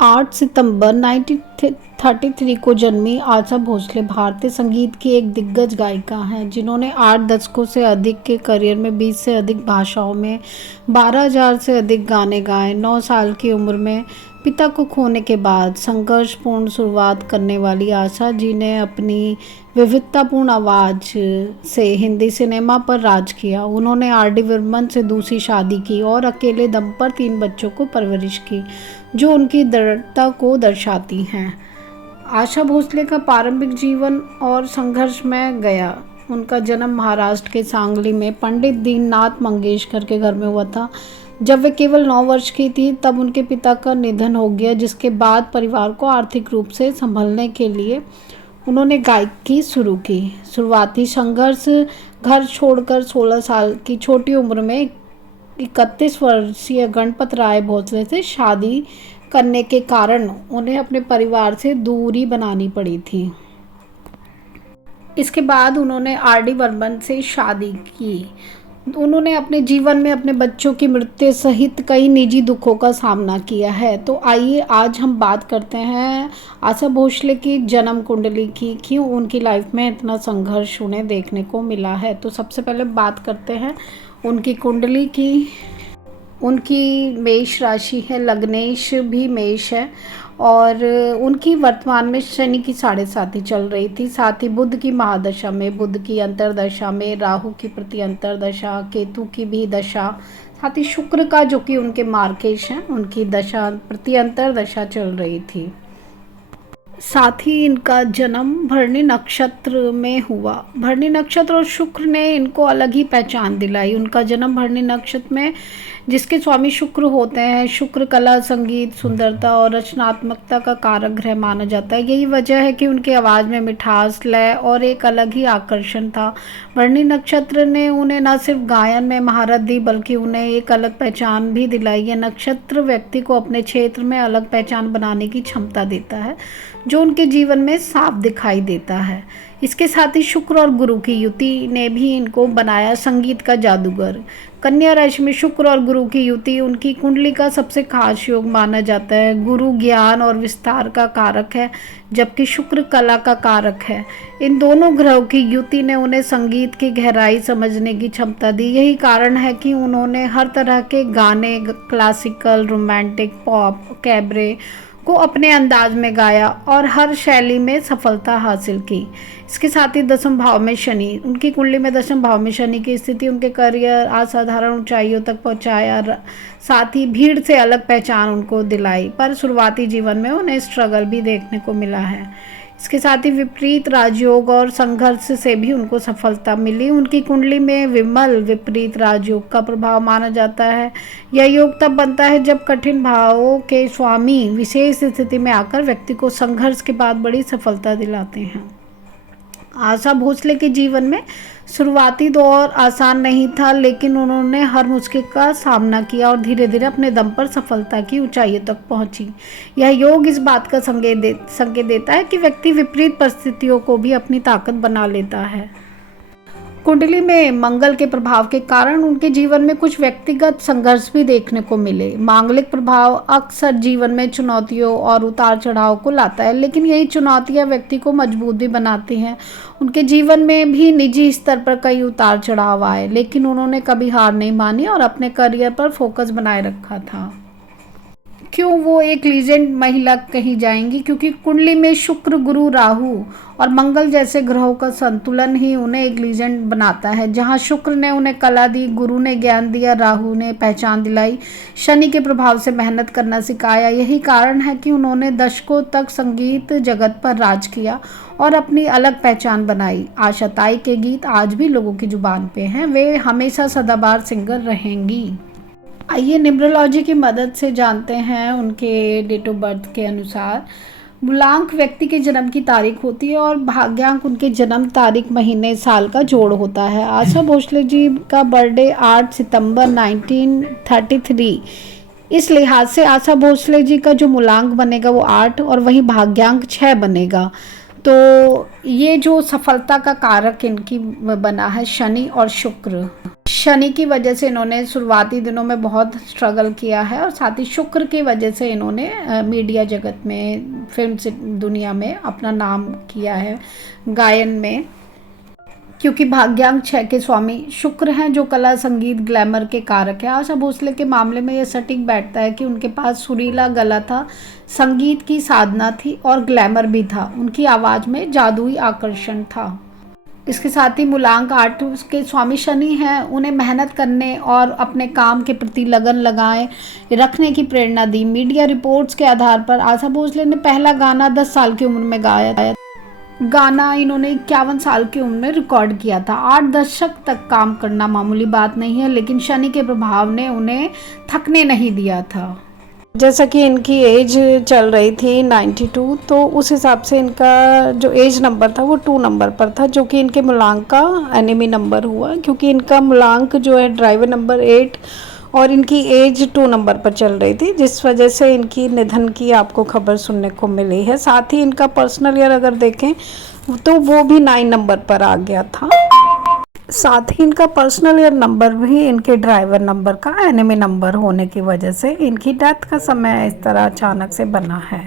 8 सितंबर 1933 को जन्मी आशा भोसले भारतीय संगीत की एक दिग्गज गायिका हैं जिन्होंने 8 दशकों से अधिक के करियर में 20 से अधिक भाषाओं में 12,000 से अधिक गाने गाए। 9 साल की उम्र में पिता को खोने के बाद संघर्षपूर्ण शुरुआत करने वाली आशा जी ने अपनी विविधतापूर्ण आवाज़ से हिंदी सिनेमा पर राज किया। उन्होंने आर डी बर्मन से दूसरी शादी की और अकेले दम पर 3 बच्चों को परवरिश की, जो उनकी दृढ़ता को दर्शाती हैं। आशा भोसले का प्रारंभिक जीवन और संघर्ष में गया। उनका जन्म महाराष्ट्र के सांगली में पंडित दीननाथ मंगेशकर के घर में हुआ था। जब वे केवल 9 वर्ष की थी तब उनके पिता का निधन हो गया, जिसके बाद परिवार को आर्थिक रूप से संभालने के लिए उन्होंने गायकी शुरू की। शुरुआती संघर्ष घर छोड़कर 16 साल की छोटी उम्र में 31 वर्षीय गणपत राय भोसले से शादी करने के कारण उन्हें अपने परिवार से दूरी बनानी पड़ी थी। इसके बाद उन्होंने आर डी बर्मन से शादी की। उन्होंने अपने जीवन में अपने बच्चों की मृत्यु सहित कई निजी दुखों का सामना किया है। तो आइए आज हम बात करते हैं आशा भोसले की जन्म कुंडली की, क्यों उनकी लाइफ में इतना संघर्ष उन्हें देखने को मिला है। तो सबसे पहले बात करते हैं उनकी कुंडली की। उनकी मेष राशि है, लग्नेश भी मेष है और उनकी वर्तमान में शनि की 7.5 चल रही थी। साथ ही बुध की महादशा में, बुध की अंतरदशा में, राहु की प्रति अंतरदशा, केतु की भी दशा, साथ ही शुक्र का जो कि उनके मार्केश हैं उनकी दशा प्रति अंतरदशा चल रही थी। साथ ही इनका जन्म भरणी नक्षत्र में हुआ। भरणी नक्षत्र और शुक्र ने इनको अलग ही पहचान दिलाई। उनका जन्म भरणी नक्षत्र में, जिसके स्वामी शुक्र होते हैं। शुक्र कला, संगीत, सुंदरता और रचनात्मकता का कारक ग्रह माना जाता है। यही वजह है कि उनकी आवाज़ में मिठास, लय और एक अलग ही आकर्षण था। भरणी नक्षत्र ने उन्हें न सिर्फ गायन में महारत दी बल्कि उन्हें एक अलग पहचान भी दिलाई। यह नक्षत्र व्यक्ति को अपने क्षेत्र में अलग पहचान बनाने की क्षमता देता है, जो उनके जीवन में साफ दिखाई देता है। इसके साथ ही शुक्र और गुरु की युति ने भी इनको बनाया संगीत का जादूगर। कन्या राशि में शुक्र और गुरु की युति उनकी कुंडली का सबसे खास योग माना जाता है। गुरु ज्ञान और विस्तार का कारक है, जबकि शुक्र कला का कारक है। इन दोनों ग्रहों की युति ने उन्हें संगीत की गहराई समझने की क्षमता दी। यही कारण है कि उन्होंने हर तरह के गाने, क्लासिकल, रोमांटिक, पॉप, कैबरे को अपने अंदाज में गाया और हर शैली में सफलता हासिल की। इसके साथ ही 10वें भाव में शनि, उनकी कुंडली में 10वें भाव में शनि की स्थिति उनके करियर असाधारण ऊंचाइयों तक पहुंचाया, साथ ही भीड़ से अलग पहचान उनको दिलाई, पर शुरुआती जीवन में उन्हें स्ट्रगल भी देखने को मिला है। इसके साथ ही विपरीत राजयोग और संघर्ष से भी उनको सफलता मिली। उनकी कुंडली में विमल विपरीत राजयोग का प्रभाव माना जाता है। यह योग तब बनता है जब कठिन भावों के स्वामी विशेष स्थिति में आकर व्यक्ति को संघर्ष के बाद बड़ी सफलता दिलाते हैं। आशा भोसले के जीवन में शुरुआती दौर आसान नहीं था, लेकिन उन्होंने हर मुश्किल का सामना किया और धीरे धीरे अपने दम पर सफलता की ऊंचाइयों तक पहुंची। यह योग इस बात का संकेत देता है कि व्यक्ति विपरीत परिस्थितियों को भी अपनी ताकत बना लेता है। कुंडली में मंगल के प्रभाव के कारण उनके जीवन में कुछ व्यक्तिगत संघर्ष भी देखने को मिले। मांगलिक प्रभाव अक्सर जीवन में चुनौतियों और उतार चढ़ाव को लाता है, लेकिन यही चुनौतियां व्यक्ति को मजबूत भी बनाती हैं। उनके जीवन में भी निजी स्तर पर कई उतार चढ़ाव आए, लेकिन उन्होंने कभी हार नहीं मानी और अपने करियर पर फोकस बनाए रखा था। क्यों वो एक लीजेंड महिला कही जाएंगी? क्योंकि कुंडली में शुक्र, गुरु, राहु और मंगल जैसे ग्रहों का संतुलन ही उन्हें एक लीजेंड बनाता है। जहां शुक्र ने उन्हें कला दी, गुरु ने ज्ञान दिया, राहु ने पहचान दिलाई, शनि के प्रभाव से मेहनत करना सिखाया। यही कारण है कि उन्होंने दशकों तक संगीत जगत पर राज किया और अपनी अलग पहचान बनाई। आशा ताई के गीत आज भी लोगों की जुबान पे हैं। वे हमेशा सदाबहार सिंगर रहेंगी। आइए न्यूमरोलॉजी की मदद से जानते हैं उनके डेट ऑफ बर्थ के अनुसार। मूलांक व्यक्ति के जन्म की तारीख होती है और भाग्यांक उनके जन्म तारीख, महीने, साल का जोड़ होता है। आशा भोसले जी का बर्थडे 8 सितंबर 1933। इस लिहाज से आशा भोसले जी का जो मूलांक बनेगा वो 8 और वहीं भाग्यांक 6 बनेगा। तो ये जो सफलता का कारक इनकी बना है शनि और शुक्र। शनि की वजह से इन्होंने शुरुआती दिनों में बहुत स्ट्रगल किया है और साथ ही शुक्र की वजह से इन्होंने मीडिया जगत में, फिल्म से दुनिया में अपना नाम किया है, गायन में, क्योंकि भाग्यांक 6 के स्वामी शुक्र हैं जो कला, संगीत, ग्लैमर के कारक है। आशा भोसले के मामले में यह सटीक बैठता है कि उनके पास सुरीला गला था, संगीत की साधना थी और ग्लैमर भी था। उनकी आवाज़ में जादुई आकर्षण था। इसके साथ ही मूलांक 8 के स्वामी शनि हैं, उन्हें मेहनत करने और अपने काम के प्रति लगन लगाए रखने की प्रेरणा दी। मीडिया रिपोर्ट्स के आधार पर आशा भोसले ने पहला गाना 10 साल की उम्र में गाया। गाना इन्होंने 51 साल की उम्र में रिकॉर्ड किया था। 8 दशक तक काम करना मामूली बात नहीं है, लेकिन शनि के प्रभाव ने उन्हें थकने नहीं दिया था। जैसा कि इनकी एज चल रही थी 92, तो उस हिसाब से इनका जो एज नंबर था वो 2 नंबर पर था, जो कि इनके मूलांक का एनिमी नंबर हुआ, क्योंकि इनका मूलांक जो है ड्राइवर नंबर 8 और इनकी एज 2 नंबर पर चल रही थी, जिस वजह से इनकी निधन की आपको खबर सुनने को मिली है। साथ ही इनका पर्सनल ईयर अगर देखें तो वो भी 9 नंबर पर आ गया था। साथ ही इनका पर्सनल ईयर नंबर भी इनके ड्राइवर नंबर का एनिमी नंबर होने की वजह से इनकी डेथ का समय इस तरह अचानक से बना है।